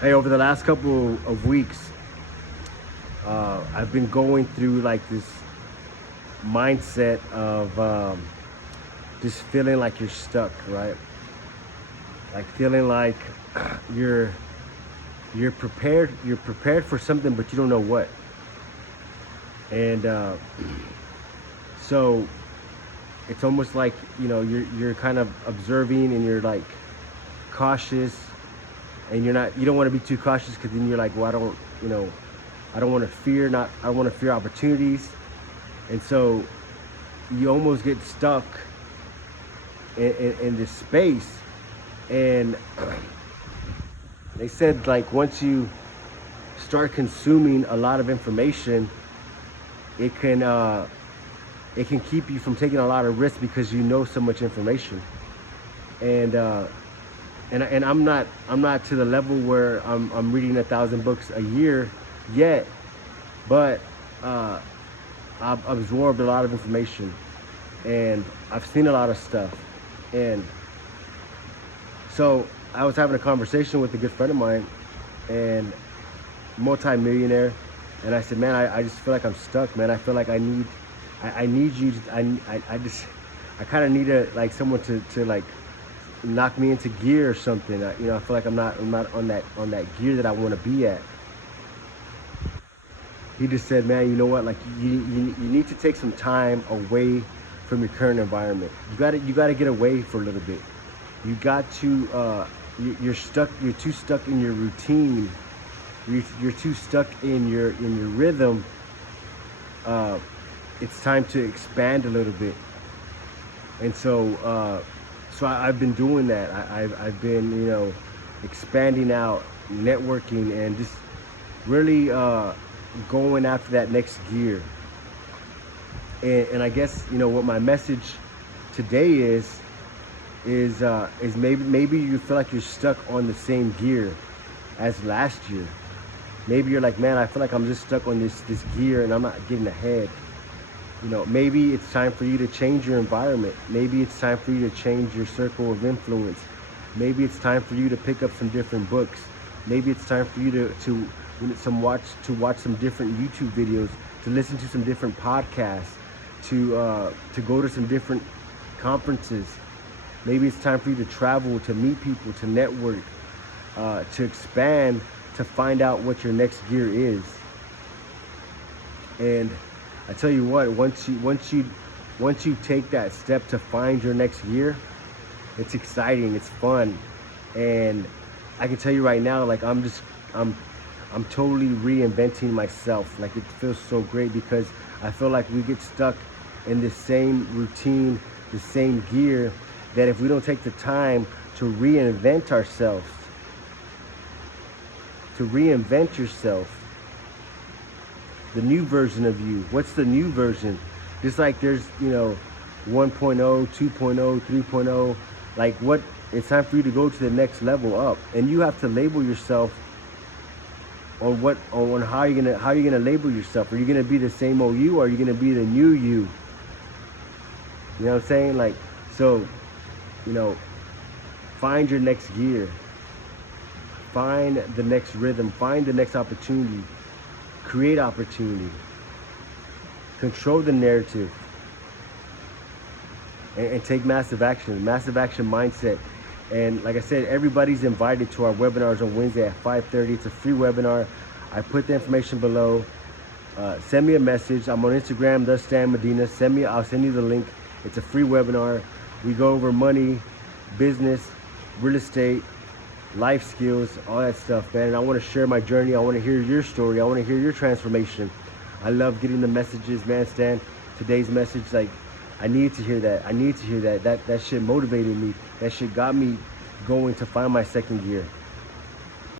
Hey, over the last couple of weeks, I've been going through like this mindset of just feeling like you're stuck, right? Like feeling like you're you're prepared for something, but you don't know what. And so it's almost like you're kind of observing and you're like cautious, and you don't want to be too cautious because then you're like, well, I don't want to fear not I want to fear opportunities. And so you almost get stuck in this space. And they said like once you start consuming a lot of information, it can it can keep you from taking a lot of risks because you know so much information. And and I'm not to the level where I'm reading 1,000 books a year yet, but uh, I've absorbed a lot of information, and I've seen a lot of stuff. And so I was having a conversation with a good friend of mine, and multi-millionaire, and I said, man, I just feel like I'm stuck, man. I feel like I need you to, I just I kind of need like someone to like knock me into gear or something. I feel like I'm not on that gear that I want to be at. He just said, man, you know what? Like you need to take some time away from your current environment. You got to get away for a little bit. You got to you're stuck. You're too stuck in your routine. You're too stuck in your rhythm. Uh, it's time to expand a little bit. And I've been doing that. I've been expanding out, networking, and just really going after that next gear. And I guess what my message today is maybe you feel like you're stuck on the same gear as last year. Maybe you're like, man, I feel like I'm just stuck on this gear and I'm not getting ahead. Maybe it's time for you to change your environment. Maybe it's time for you to change your circle of influence. Maybe it's time for you to pick up some different books. Maybe it's time for you to watch some different YouTube videos, to listen to some different podcasts, to go to some different conferences. Maybe it's time for you to travel, to meet people, to network, to expand, to find out what your next gear is. And I tell you what, once you take that step to find your next gear, it's exciting, it's fun. And I can tell you right now, like I'm totally reinventing myself. Like it feels so great because I feel like we get stuck in the same routine, the same gear, that if we don't take the time to reinvent ourselves, to reinvent yourself, the new version of you. What's the new version? Just like there's 1.0, 2.0, 3.0. Like what? It's time for you to go to the next level up, and you have to label yourself on how you're gonna label yourself. Are you gonna be the same old you, or are you gonna be the new you? You know what I'm saying? Like, so, you know, find your next gear, find the next rhythm, find the next opportunity, create opportunity, control the narrative, and take massive action mindset. And like I said, everybody's invited to our webinars on Wednesday at 5:30. It's a free webinar. I put the information below. Send me a message. I'm on Instagram, the Stan Medina. I'll send you the link. It's a free webinar. We go over money, business, real estate, life skills, all that stuff, man. And I want to share my journey. I want to hear your story. I want to hear your transformation. I love getting the messages, man. Stan, today's message, like, I need to hear that. I need to hear that. That shit motivated me. That shit got me going to find my second gear.